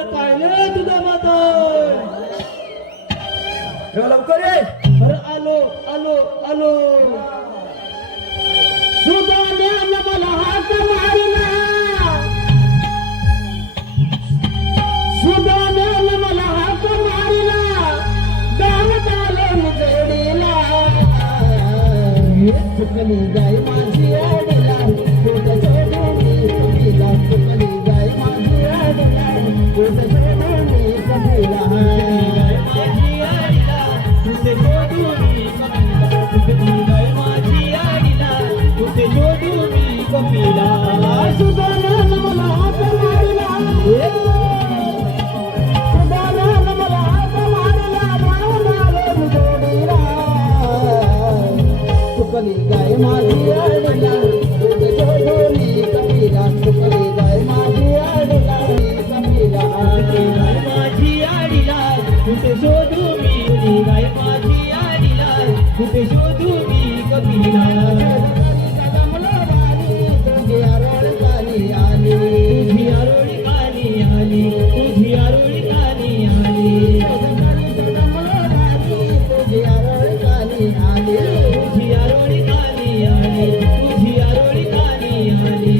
अरे काय रे तुझा माता लवकर ये. अरे आलो आलो आलो सुदाम्यानं मला हाक मारला सुदाम्यानं मला हाक मारला गावात आलो मुजडीला चुकली गाय माझी आडला तोट सोडून कबीला चुकली गाय माझी आडला तोट सोडून कबीला माझी आडला तुझे सोडून कबीला चुकली गाय माझी आडला तुझे सोडून कबीला सुदाम्यानं मला हाक मारला सुदाम्यानं मला हाक मारला गावात आलो मुजडीला चुकली गाय माझी आडला तुझे जोडोनी कबीला चुकली गाय माझी आडला कबीला गाय माझी आडला तुझे शोधूनी गाय माझी आडला तुझे शोधूनी कबीला तुझी आरोळी काली आली तुझी आरोळी काली आली तुझी आरोळी काली आली तुझी आरोळी काली आली तुझी आरोळी काली आली तुझी आरोळी काली आली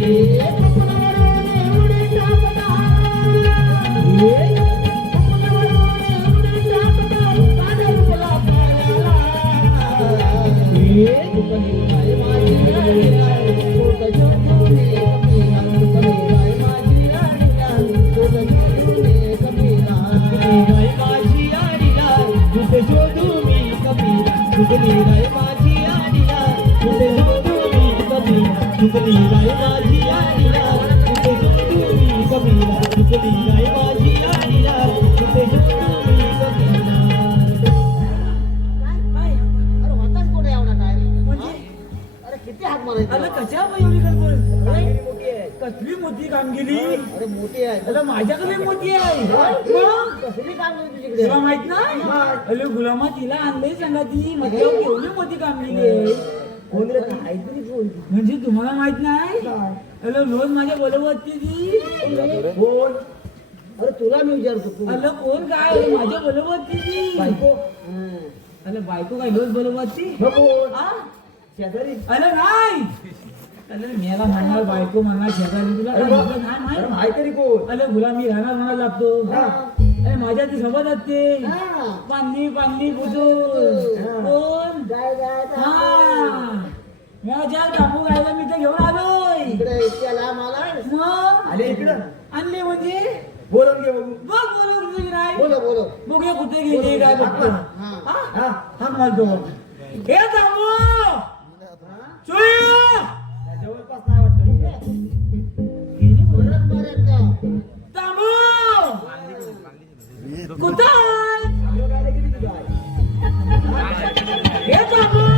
चुकली गाय माझी आडीला तुझे शोधूनी कबीला चुकली गाय माझी आडीला तुझे शोधूनी कबीला चुकली गाय माझी आडीला तुझे शोधूनी कबीला काय अरे होताच कोण एवढा काय म्हणजे अरे किती हाक मारायचे अरे कशा एवढी गडबड मोठी आहे कसली मोठी कामगिरी अरे मोठी आहे अरे माझ्याकडे मोठी आहे मग कसली काम होती तुझ्याकडे तुला माहित नाही अरे गुलामा तिला आणलंय सांगा ती मतलब केवढी मोठी कामगिरी आहे कोण रे काहीतरी कोण म्हणजे तुम्हाला माहित नाही अरे रोज माझ्या बरोबर असते ती कोण अरे तुला मी विचारतो तू अरे कोण काय अरे माझ्या बरोबर असते ती बायको अरे बायको काय रोज बरोबर असते कोण आ? शेजारी अरे नाही अरे मेला म्हणणार बायको म्हणणार शेजारी तुला काय म्हटलं नाही अरे माहित? माहिती कोण अरे गुलाम मी राहणार म्हणायला लागतो हा. अरे माझ्या ती सोबत असते हा. पांदी पांदी बुजून हा. कोण गाय गाय हा माझ्या कापू गायला मी तर घेऊन आलोय इकडे इतक्या लांब आला मग आले इकडं आणले म्हणजे बोलून घे बघू बघ बोलू तुझी नाही बोलो बोलो बघूया कुठे गेली काय बघतो हा हा हा मारतो हे थांबू चुया जवळपास नाही वाटतं परत परत का थांबू कुठं आहे? गाडी किती तुझी आहे हे थांबू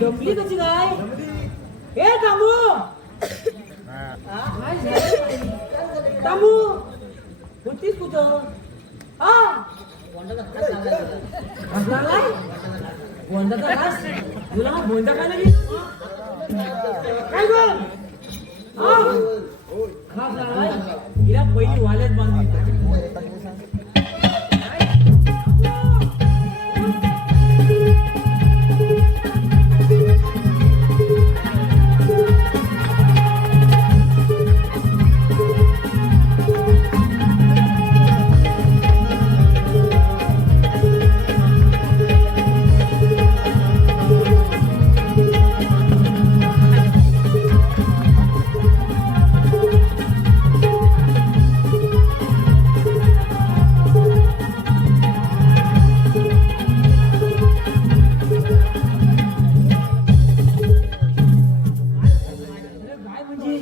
जमली कशी काय हे तांबू तांबू होतीस कुठं हा असणार गोंडाचा घास तुला मग गोंडा काय लागली काय गो हा खास झालाय हिला पहिली वाल्यात बांधली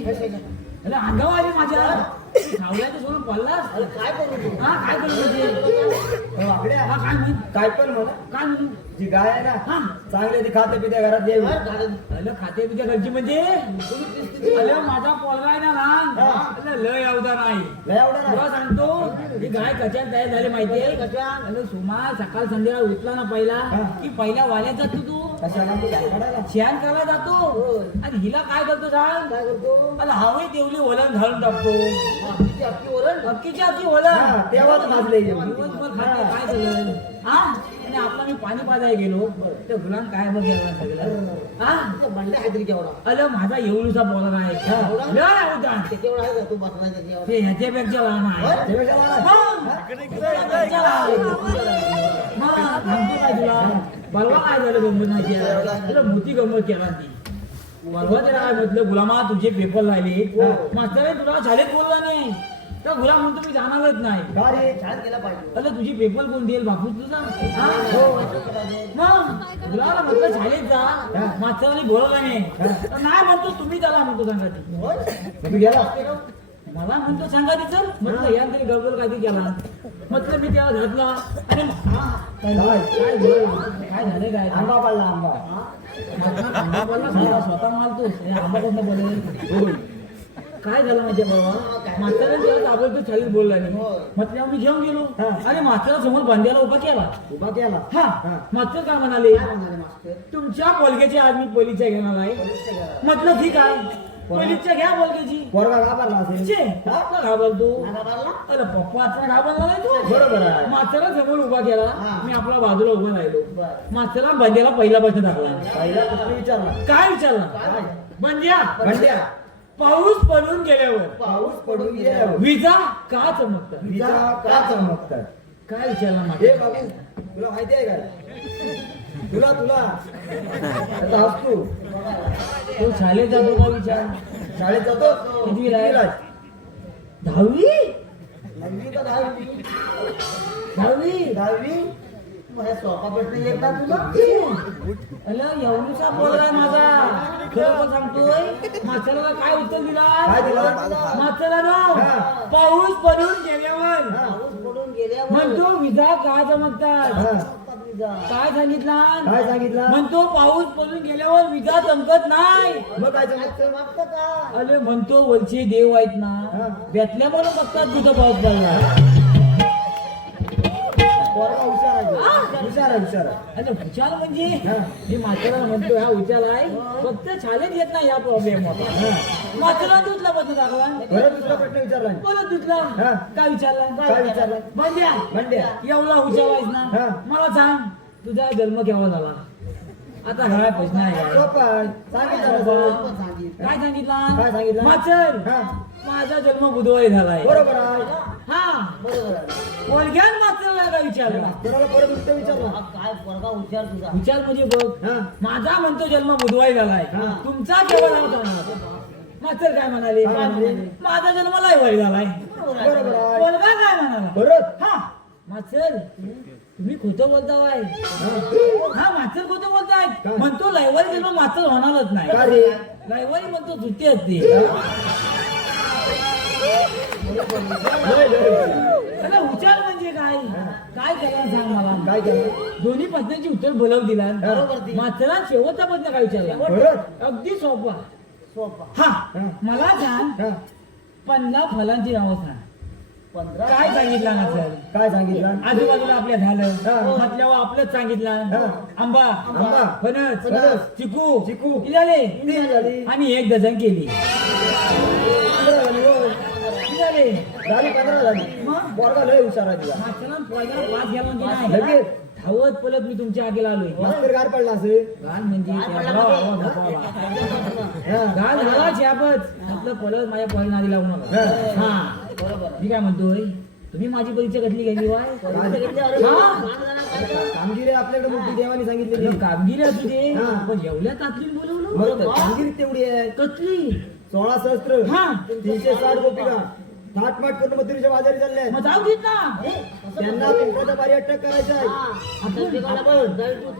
अंगावर आली माझ्या सावल्याचं सोडून पडलास काय करू तू? हा काय करू म्हणजे हा काय म्हण काय पण म्हणा काय म्हणू जी गाय आहे ना हा चांगली ती खाते पिते घरात येऊ अरे खाते पिते घरची म्हणजे अरे माझा पोरगा आहे ना लहान अरे लय अवधा नाही लय आवडा तुला सांगतो ही गाय कशात तयार झाली माहितीये अरे सुमार सकाळ संध्याकाळ उठला ना पहिला की पहिल्या वाल्यात जातो तू कशाला शेण करायला जातो आणि हिला काय करतो सांग काय करतो अरे हवी तेवढी वलन घालून टाकतो आपली आपली ओरड अक्कीची आजची वलन तेव्हाच भाजले दिवसभर खाते काय झालं हा आणि आपला मी पाणी पाजायला गेलो त्या गुलाम काय बघ गेला सगळं हा बंड्या हायतरी केवढा अरे माझा एवढूसा बोलत आहे लय अवधान ते केवढा आहे का तू बसला त्याच्यावर ते ह्याच्यापेक्षा लहान आहे सांगतो काय तुला परवा काय झालं गंमत नाही मोठी गंमत केला ती परवा त्याला काय म्हटलं गुलामा तुझे पेपर राहिले मास्तर तुला शाळेत बोलला नाही तर गुलाम म्हणतो मी जाणारच नाही शाळेत गेला पाहिजे अरे तुझी पेपर कोण देईल बापू तुझा मग गुलाला म्हटलं शाळेत जा मास्तरांनी बोलवला नाही तर नाही म्हणतो तुम्ही त्याला म्हणतो सांगा गेला मला म्हणतो सांगा ती चल म्हटलं या तरी गडबड काय केला म्हटलं मी त्याला घातला आणि काय काय झालं काय आंबा पडला आंबा आंबा बोलला स्वतः मालतोस आंबा कोणता बोलेल काय झालं माहितीये बाबा मास्तरांनी त्याला ताबडतोब शाळेत बोलला नाही म्हटलं मी घेऊन गेलो आणि मास्तरा समोर बांध्याला उभा केला हा मास्तर काय म्हणाले तुमच्या पोलक्याची आज मी पोलीसच्या घेणार आहे म्हटलं ठीक आहे पोलीसच्या घ्या पोलक्याची पोरगा घाबरला असेल घाबरतो अरे पप्पाचा घाबरला नाही तू बरोबर आहे मास्तरा समोर उभा केला मी आपल्या बाजूला उभा राहिलो मास्तरा बंद्याला पहिला प्रश्न टाकला पहिला प्रश्न विचारला काय विचारला बंद्या बंड्या पाऊस पडून गेल्यावर पाऊस पडून गेल्यावर विजा का चमकतात विजा का चमकतात काय विचारला हे माझे बाबू तुला माहिती आहे का तुला आता हसतो तो शाळेत जातो का विचार शाळेत जातो कितवीला आहे? कितवीला? 10वी नववी का दहावी 10वी मला सोपा प्रश्न येत ना तुला अला एवढीचा पोरगा आहे माझा खरं सांगतोय मास्तराला काय उत्तर दिला काय दिला? मास्तरानं पाऊस पडून गेल्यावर पाऊस पडून गेल्यावर म्हणतो विजा का चमकतात हा. काय सांगितलं काय सांगितलं म्हणतो पाऊस पडून गेल्यावर विजा चमकत नाही मग काय चमकतं? मागतं का अरे म्हणतो वलचे देव आहेत ना भेटल्या म्हणून बघतात तिथं पाऊस पडला पोरगा हुशार आहे. अरे विचार म्हणजे मी मास्तराला म्हणतो हा विचार आहे फक्त शाळेत येत नाही या प्रॉब्लेम मास्तराला दुसरा प्रश्न टाकला परत दुसरा प्रश्न विचारला परत दुसरा काय विचारला काय विचारला? बंड्या एवढा हुशार आहेस ना मला सांग तुझा जन्म केव्हा झाला आता हा प्रश्न आहे सोपं आहे. सांगितलं ना. काय सांगितलं काय सांगितलं? मास्तर माझा जन्म बुधवारी झालाय बरोबर आहे हा बरोबर आहे. ओळख्यान मास्तरला काय विचारला त्याला परत उत्तर विचारला काय पोरगा हुशार तुझा विचार म्हणजे बघ माझा म्हणतो जन्म बुधवारी झालाय तुमचा केव्हा झाला मास्तर काय म्हणाले माझा जन्म लायवारी झालाय बरोबर आहे पोरगा काय म्हणाला परत हा मास्तर तुम्ही खोटं बोलताय हा मास्तर खोटं बोलताय म्हणतो लायवारी जन्म मास्तर होणारच का नाही रे लायवारी म्हणतो सुट्टी असते लय, लय, लय. त्याला हुशार म्हणजे काय काय केलं सांग मला काय केलं दोन्ही प्रश्नांची उत्तर बोलव दिला बरोबर ती. मात्र शेवटचा प्रश्न काय विचारला परत अगदी सोपा सोपा हा हा. मला सांग हा. 50 फलांची नावं सांग 15 काय सांगितलं ना सर काय सांगितलं आजूबाजूला आपल्या हा. झालं म्हटल्यावर आपलंच सांगितलं हा. आंबा आंबा. फणस फणस. चिकू चिकू. किती झाले तीन झाली आणि 1 डझन केली 15 झाली हो. किती झाले झाली 15 झाली मग? पोरगा लय हुशार आहे तुझा मागच्याला पोरग्याला 5 घ्यायला म्हणजे नाही लगेच धावत पलत मी तुमच्या आगेला आलोय मास्तर गार पडला असेल गाल म्हणजे त्याला आवाज झोपावला. हा. गाल झाला छापच आपलं पलत माझ्या पोरीला आधी लागून आला हा. हा बरोबर मी काय म्हणतोय तुम्ही माझी परीक्षा कसली गेली वाय अरे हा. कामगिरी आपल्याकडे मोठी देवानी सांगितलेली तुला कामगिरी असू दे हा. पण एवढ्या तातडीने बोलवलं बरोबर कामगिरी तेवढी आहे कसली 16 सहस्त्र हा. 360 गोपिका थाटमाट करून मथुरीच्या बाजारी चालले मग जाऊ देत ना त्यांना पिंपळाच्या बारी अटक करायचं आहे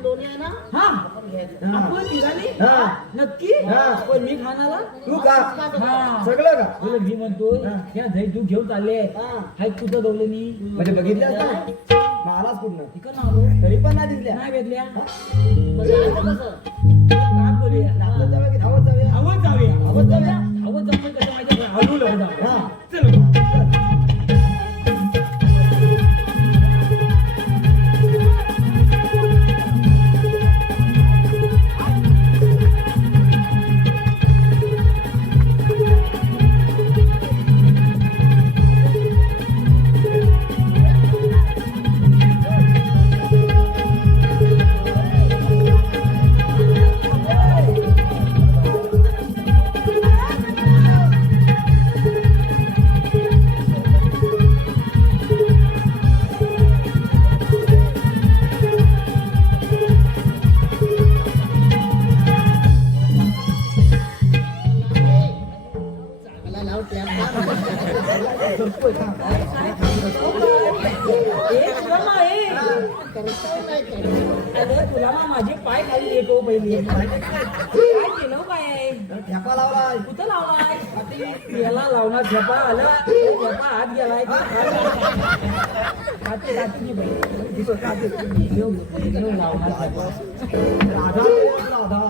लोणी आहे ना हा हा. आपण निघाली हा. नक्की हा. पण मी खाणारा तू का हा सगळं का बोल, मी म्हणतोय हा. या दही तू घेऊन चालले हा. हाय कुठं गवले मी म्हणजे बघितल्यास ना महाराज कुठनं तिकडं आलो तरी पण नाही दिसल्या नाही भेटल्या मग जायचं कसं काम करूया धावत जाऊया की धावत जाऊया आवत जाऊया धावत जाऊया आवत जाऊन कसं माझ्या हलू लागत हा. चल चांगला लाव त्या अरे तुला ना माझे पाय खाली येतो पहिले काय केलं काय ठेपा लावलाय कुठं लावलाय याला लावणार झेपा आलं झेपा हात गेलाय काटे काटे लावणार झेपा. राधा राधा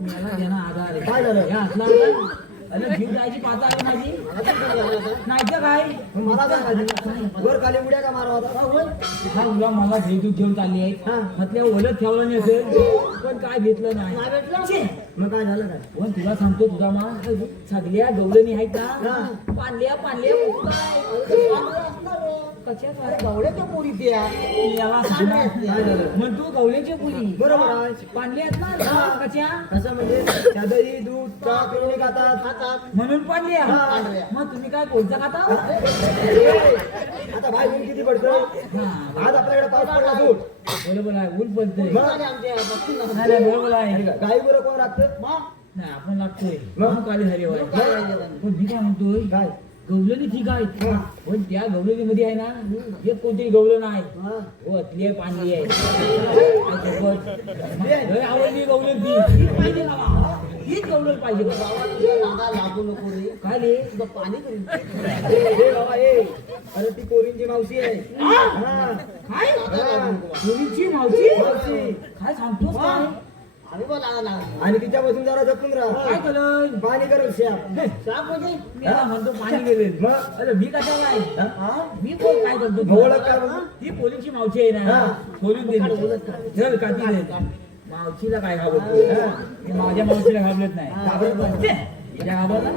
मला देणं आधार आहे. काय झालं? हे असला आधार? अरे जीव जायची पाता आहे माझी नाही तर काय मग मला सांगायचं वर खाली उड्या का मारा होता हा मुला मला झेडू घेऊन चालली आहे हा. म्हटल्या ओलत ठेवलं नाही असेल पण काय घेतलं नाही छे. मग काय झालं काय पण तुला सांगतो तुझा मा सगळ्या गवळणी आहेत हा. ना पांड्या पांड्या गवड्याच्या पोरी त्या याला सांगणार. काय झालं मग तू गवळ्याची पुरी बरोबर आहे पांड्या आहेत ना कशा असं म्हणजे त्या दही दूध चहा पिवणी खातात खातात म्हणून पांड्या हा. मग तुम्ही काय कोणता खाता आता भाई ऊन किती पडतं हा. आज आपल्याकडे पाऊस पडला दूध बरोबर आहे ऊन पडतंय मग? आले आमच्या बघतील ना. नाही नाही, बरोबर आहे गाई बरं कोण राखतं मग नाही आपण लागतोय मग? मग काली हरी काय राहिलं? पण मी काय म्हणतोय काय गवलनी ठीक आहेत हा. पण त्या गवलनी मध्ये आहे ना एक कोणतरी गवलं नाही हा. हो अतली आहे पांढरी आहे लय आवडली गवलन ती हीच पाहिजे मला हीच गवलन पाहिजे मला. बाबा तुझ्या नादा लागू नको रे काय रे तुझं पाणी करीन ए बाबा ए अरे ती कोरींची मावशी आहे हा. काय हा. मुलीची मावशी मावशी. काय सांगतोस काय आम्ही पण नादा लागला आणि तिच्यापासून जरा जपून राहा काय केलं पाणी करेल शाप साप म्हणजे मी याला म्हणतो पाणी गेले मग? अरे मी कशाला आहे हा? मी कोण काय करतो ओळख काय म्हणतो? ही पोलीसची मावशी आहे ना हा. सोडून दिली चल काठी दे मावशीला काय घाबरतो हा. मी माझ्या मावशीला घाबरत नाही घाबरत नाही. छे, हिला घाबरला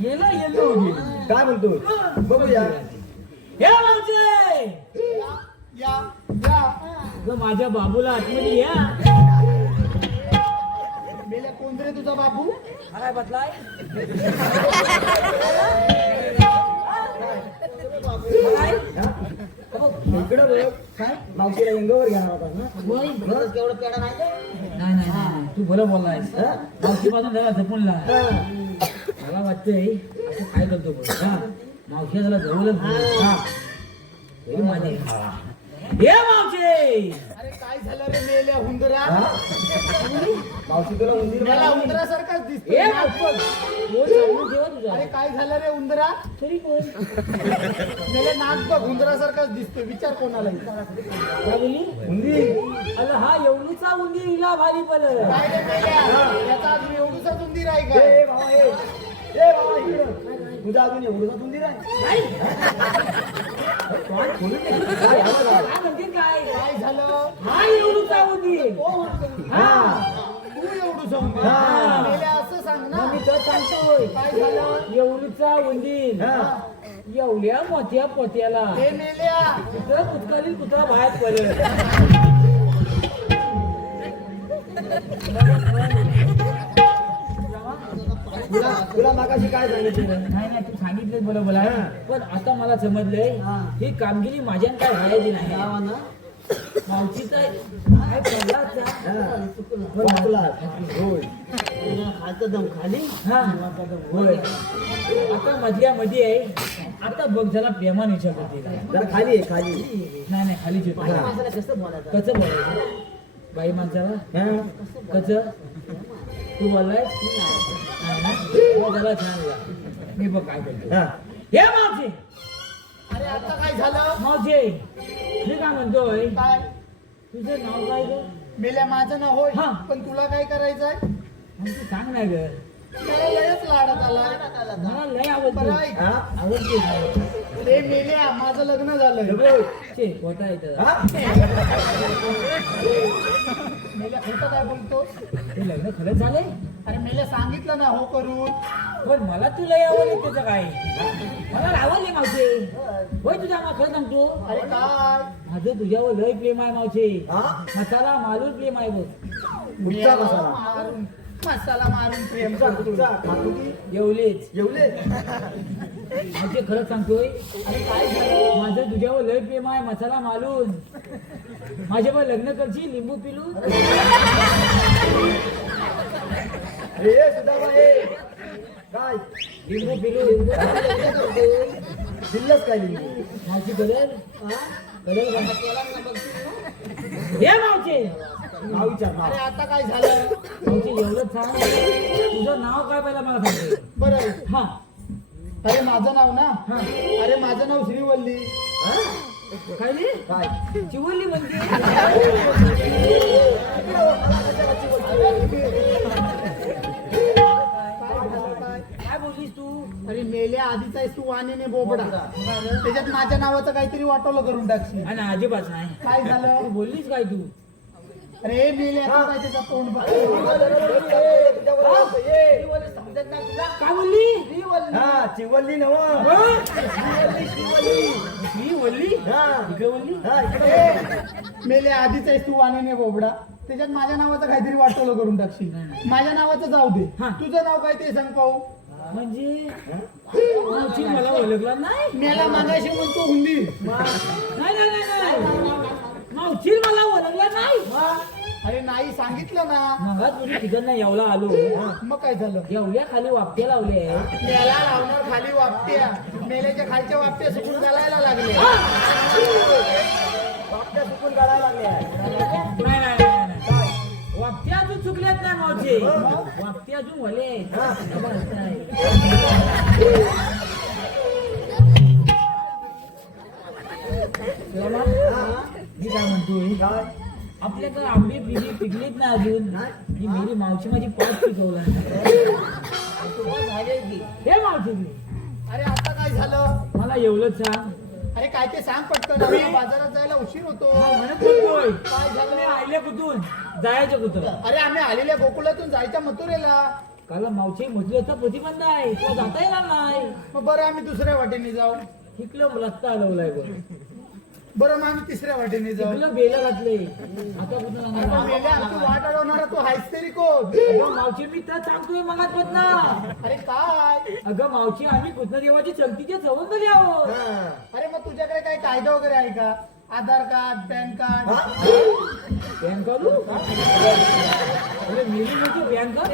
येलो येलो काय म्हणतो बघूया हे मावशी या या अगं, माझ्या बाबूला आतमध्ये या मेल्या कोण रे तुझा बाबू काय बदलाय काय? हा? इकडं बघ काय मावशीला अंगावर घेणार होता ना खरंच केवढं पेडा नाही ते? नाही नाही नाही तू बरं बोललायस हा? मावशी पासून जरा जपून ला हा. मला वाटतंय असं काय करतो बघ हा मावशी जरा जवळच हा. तरी माझे हे मावशी काय झालं रे मेल्या हुंदरा मावशी तुला उंदीर मेला हुंदरासारखाच दिसतो ए कोण समजून ठेवा तुझा अरे काय झालं रे उंदरा तरी कोण मेले नाक बघ हुंदरासारखाच दिसतो विचार कोणाला काय बोलली उंदीर अरे हा एवढीचा उंदीर हिला भारी पडलं काय रे मेल्या याचा अजून एवढूसाच उंदीर आहे का ए बाबा ए बाबा इकडं तुझा अजून एवढा उंदीर आहे काय म्हणते काय काय झालं हा एवढीचा उंदीर हा तू एवढूसा उंदीर हा. मेल्या असं सांग ना मग मी तर सांगतोय काय झालं एवढीचा उंदीर एवढ्या मोठ्या पोत्याला हे मेल्या कुठं कुठकाली कुठं बाहेर पडलं तुला मागाशी काय सांगितलं नाही नाही तू सांगितलं बरोबर आहे पण आता मला समजलंय ही कामगिरी माझ्यान काय व्हायची नाही मावशीच काय होय खालचं दम खाली हा होय आता मधल्या मध्ये आहे आता बघ जरा प्रेमाने विचारतो तिला जरा खाली आहे खाली नाही नाही खालीच येतो माणसाला कसं बोलायचं कसं बोलायचं बाई माणसाला कसं तू बोललाय नाही ना? हो, जरा छान बोला. मी बघ काय करतो हे मावशी अरे आता काय झालं मावशी मी काय म्हणतोय काय तुझं नाव काय ग मेल्या माझं ना होय हा. पण तुला काय करायचंय आणि तू सांग नाही ग मला लयच लाडत आला मला लय बरं आवडते ऐक. आवडते रे मेल्या माझं लग्न झालंय छे खोटा येतं मेल्या खोटं काय बोलतोस ते लग्न खरंच झालंय अरे मेल्या सांगितलं ना हो करून पण मला तू लय आवडले त्याचं काय मला आवडले मावशी होय तुझ्या मा खरं सांगतो अरे काय माझं तुझ्यावर लय प्रेम आहे मावशी हा मसाला मालून प्रेम आहे बघ कुठचा मसाला मारून मसाला मारून प्रेम तुमचा करतो तुमचा खातुकी एवढेच जेवले म्हणजे खरंच सांगतोय अरे काय झालं माझं तुझ्यावर लय प्रेम आहे मसाला मालून माझ्यावर लग्न करशील लिंबू पिलून अरे सुद्धा काय लिंबू पिलून दिल्लच काय लिहिली मावशी करेल करेल हे मावशी नाव विचार नाव अरे आता काय झालं मावशी एवढंच सांग तुझं नाव काय पहिला मला सांगते बरं हा अरे माझं नाव ना हा अरे माझं नाव श्रीवल्ली काय रे काय चिवली म्हणजे काय बोललीस तू अरे मेल्या आधीचा आहेस तू वाणीने बोबडा त्याच्यात माझ्या नावाचं काहीतरी वाटवलं करून टाकशील आणि अजिबात नाही काय तू झालं बोललीस काय तू अरे मेल्या तू काय त्याचा तोंड बघ. काय बोलली हा चिवल्ली नव मी बोलली हा इकडे बोलली हा इकडे ए, मेल्या आधीच आहेस तू वाणीने बोबडा त्याच्यात माझ्या नावाचं काहीतरी वाटवलं करून टाकशील माझ्या नावाचं जाऊ दे हा. तुझं नाव काय ते सांग पाहू म्हणजे मावशी मला ओळखला नाही मेला मागाशी म्हणतो हुंदी नाही नाही नाही नाही मावशी मला ओळखला नाही अरे नाही सांगितलं ना मग तुझी तिकडनं एवढा आलो मग काय झालं एवढ्या खाली वापटे लावले मेला लावणार खाली वापट्या मेल्याच्या खालच्या वापट्या सुकून घालायला लागले बापट्या सुकून काढायला लागले नाही नाही नाही नाही वापटे अजून चुकल्यात नाही मावशी वापटे अजून वले मी काय म्हणतोय काय आपल्याकडे आंबे पिकलीत ना अजून ही मेरी मावशी माझी पाच पिकवला हे मावशी अरे आता काय झालं मला एवढंच सांग अरे काय ते सांग पटकन आम्हाला बाजारात जायला उशीर होतो म्हणत बोलतोय काय झालं आले कुठून जायचं कुठं अरे आम्ही आलेल्या गोकुळातून जायच्या मथुरेला काल मावशी म्हटलं प्रतिबंध आहे तुला जाता येणार नाही मग बरं आम्ही दुसऱ्या वाटेने जाऊ इकडं रस्ता हलवलाय बरं मग आम्ही तिसऱ्या वाटेने जाऊ इकडं बेलं घातले आता कुठं अरे जाणार? पण मेल्या आमची वाट अडवणारा तू हायस तरी कोण अगं मावशी मी तर सांगतोय मगात ना अरे काय अगं मावशी आम्ही कृष्णदेवाची चलतीच्या सवंगली आहोत अरे मग तुझ्याकडे काही कायदा वगैरे आहे का आधार कार्ड पॅन कार्ड पॅन काढू अरे मेली म्हणजे पॅन कार्ड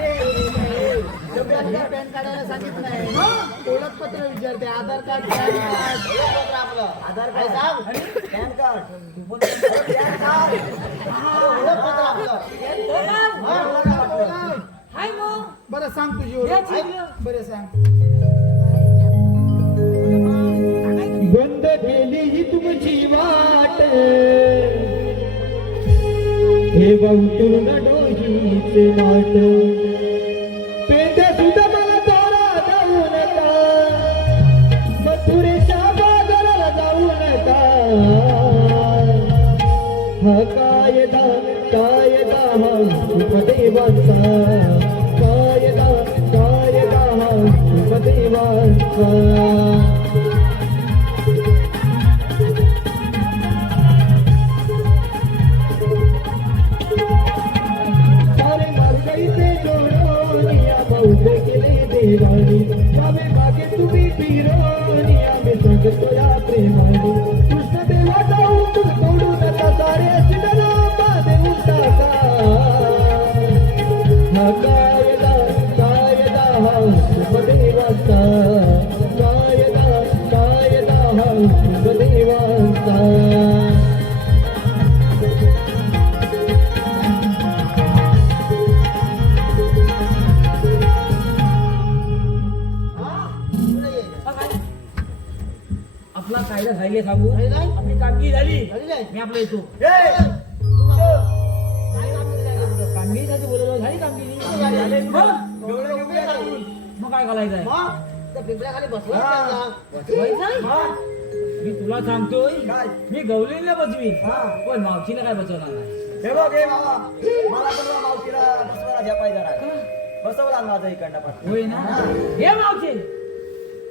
पॅन काढायला सांगितलं नाही ओळखपत्र विचारते आधार कार्ड पॅन कार्ड आधार कार्ड सांग पॅन कार्ड तू पण पॅन कार्ड ओळखपत्र आपलं हा, ओळख. हाय मग बरं सांग तुझी या ओळख चिठ्ठीला. बरं सांग बंद केली ही तुमची वाट हे बहुतून डोहीचे वाट पेंढ्या सुद्धा मला तोरा जाऊ नका मथुरेच्या बाजाराला जाऊ नका हा कायदा कायदा हा उपदेवाचा कायदा कायदा हा उपदेवाचा सारे मार्गाईचे जोडोनिया बहुते केले देवानी मागे मागे तुम्ही पिरोनी आम्ही सांगतो या प्रेमाने कृष्ण देवा जाऊ तू सोडू नका सारे सिद्धरा देऊ टाका हा कायदा कायदा हा उपदेवाचा कायदा कायदा हा उपदेवाचा आपला कायदा झाले सांगू आपली कामगिरी झाली मी आपलं येतो कामगिरी साठी बोलवलं झाली कामगिरी मग काय घालायचं आहे पिंपऱ्याखाली मी तुला सांगतोय मी गवलीला बसवी पण मावशीला काय बसवणार नाही हे बघ हे मामा मला पण मावशीला बसवायला झेपाय जरा बसवला माझा इकडनं पण होय ना हे मावशे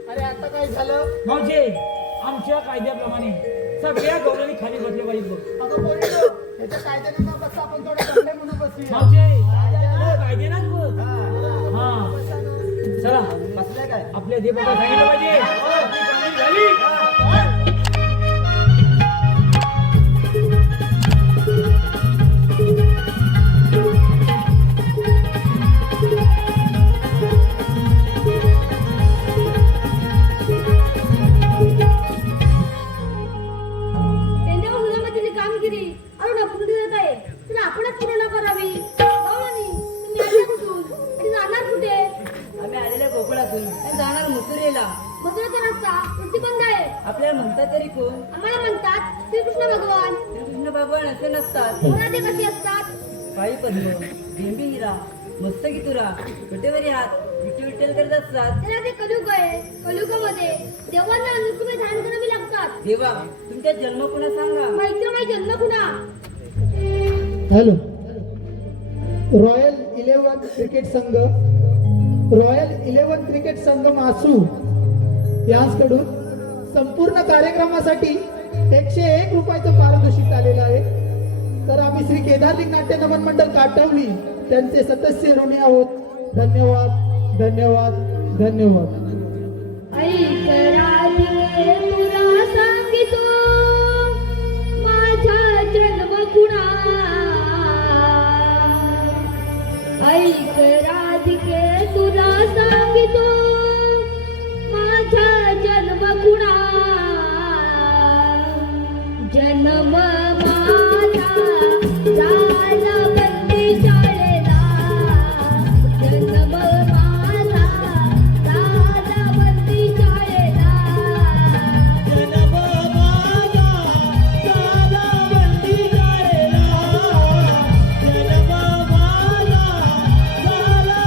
अरे आता काय झालं मावशे आमच्या कायद्याप्रमाणे सगळ्या गवळणी खाली बसले पाहिजे बघ अगं बोललो त्याच्या कायद्याने न बसता आपण थोडं दंडे म्हणून बसूया मावशे कायद्यानाच बघ हा चला बसले काय आपल्या देवाला सांगितलं पाहिजे आपली कामगिरी झाली त्यांच्या हुजामतीची कामगिरी अरुण अपूर्ण देत आहे तर आपणच पूर्ण करावी गवळणी, तुम्ही आले कुठून आणि जाणार कुठे आम्ही आलेल्या गोकुळातून आणि जाणार मथुरेला. मथुरेचा रस्ता प्रतिबंध आहे आपल्याला म्हणतात तरी कोण? आम्हाला म्हणतात श्रीकृष्ण भगवान श्रीकृष्ण भगवान असे नसतात. मराठी कशी असतात काळी पद्म, भेंडी हिरा, मस्तकी तुरा, कटेवरी हात, विठी विठ्ठल करत असतात. त्याला ते कलियुग आहे कलियुगामध्ये देवांना अनुक्रमे धारण करावी लागतात देवा तुमचा जन्म पुन्हा सांगा. मैत्रीमय जन्म गुन्हा हॅलो रॉयल 11 क्रिकेट संघ रॉयल 11 क्रिकेट संघ मासू यांकडून संपूर्ण कार्यक्रमासाठी 101 रुपयाचं पारितोषिक आलेलं आहे. तर आम्ही श्री केदारलिंग नाट्य नमन मंडळ काटवली त्यांचे सदस्य ऋणी आहोत. धन्यवाद धन्यवाद धन्यवाद. ऐक राधिके तुला सांगितो माझा जन्म गुन्हा ऐक राधिके तुला सांगितो माझा जन्म गुन्हा जन्म माझा झाला बंदी शाळेला जन्म माझा झाला बंदी शाळेला जन्म माझा झाला बंदी शाळेला जन्म माझा झाला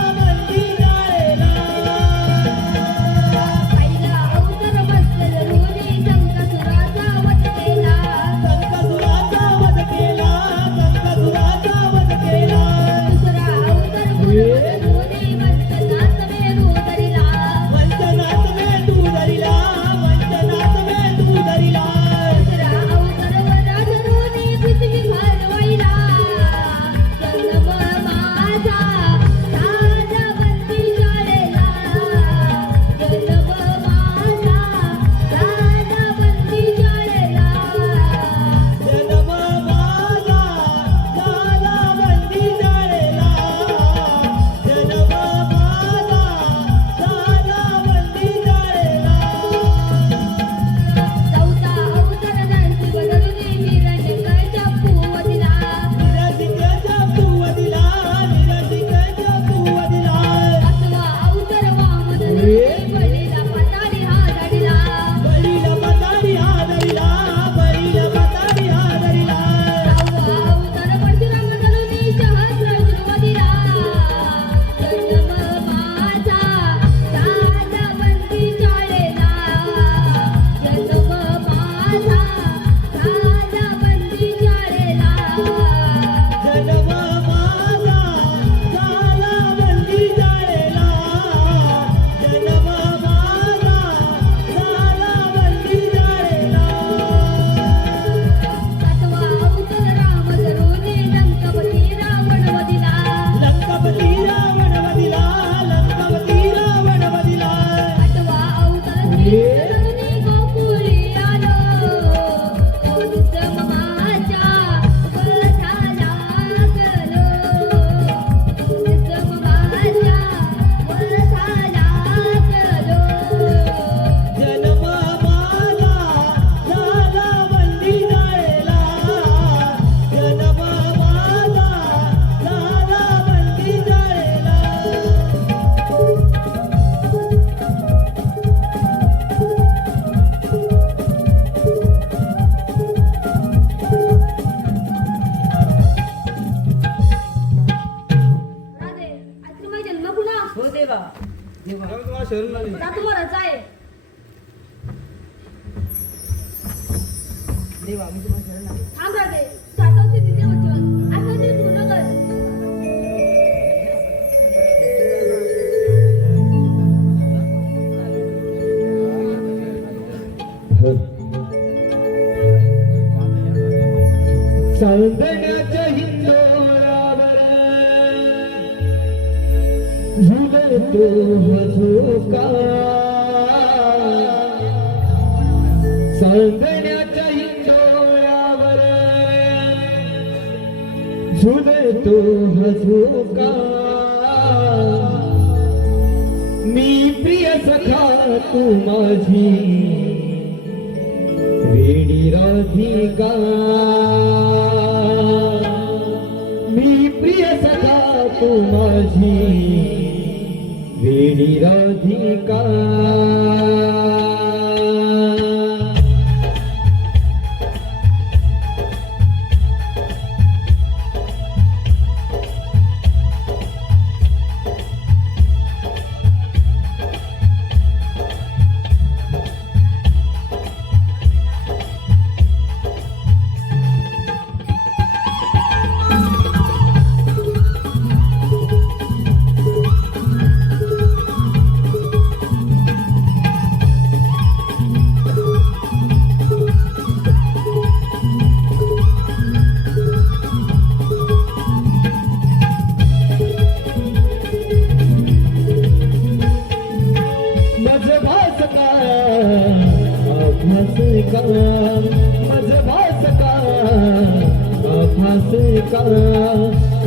हो देवा देवा तुम्हाला शरण आली जा तुम्हाला आहे देवा मी तुम्हाला शरण आले. थांब राहते सातवते तिथे वचन आता तरी पूर्ण कर चांदण्याच्या हिंदोळावर झुलतो झोका चांदण्याच्या हिंदोळावर झुलतो झोका मी प्रिय सखा तू माझी वेडी राधिका मी प्रिय सखा तू माझी वेडी राधिका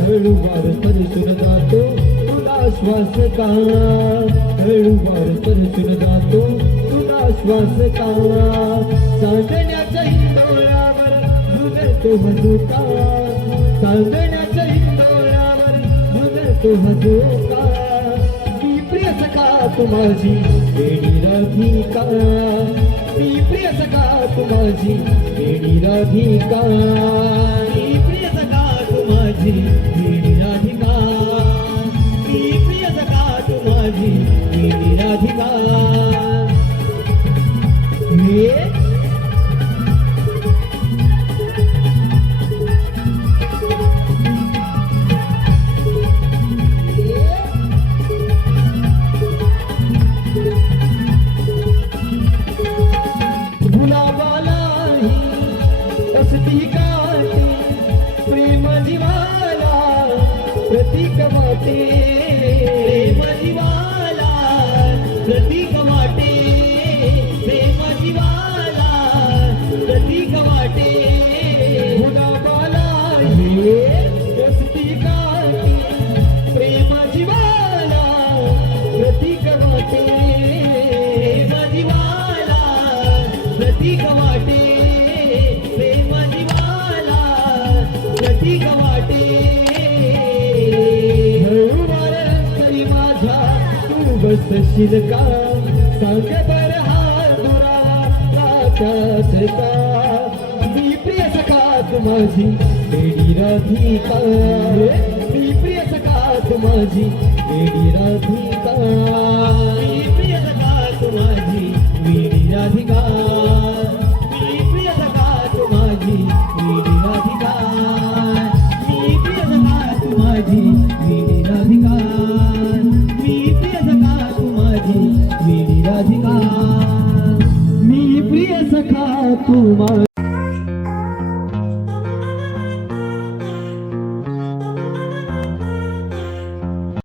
हळूवार तरसून जातो तुला श्वास का हळूवार तरसून जातो तुला श्वास का चांदण्याच्या हिंदोळ्यावर झुलतो हजूका चांदण्याच्या हिंदोळ्यावर झुलतो हजूका मी प्रिय सखा तू माझी वेडी राधिका मी प्रिय सखा तू माझी वेडी राधिका मी प्रिय सखा तू माझी वेडी राधिका मी प्रिय सखा तू माझी वेडी राधिका प्रतीक वाटे प्रेम जीवाला प्रतीक वाटे प्रेम जीवाला प्रतीक वाटे गुलाबाला हे रस्तिकाटी प्रेम जीवाला प्रतीक वाटे प्रेम जीवाला प्रतीक वाटे प्रेम जीवाला प्रतीक वाटे बसशील का सांग बर हा दुरावा का मी प्रिय सखा तू माझी वेडी राधिका मी प्रिय सखा तू माझी वेडी राधिका मी प्रिय सखा तू माझी वेडी राधिका मी प्रिय सखा तू माझी वेडी राधिका मी प्रिय सखा तू माझी वेडी राधिका वेडी राधिका मी प्रिय सखा तू माझी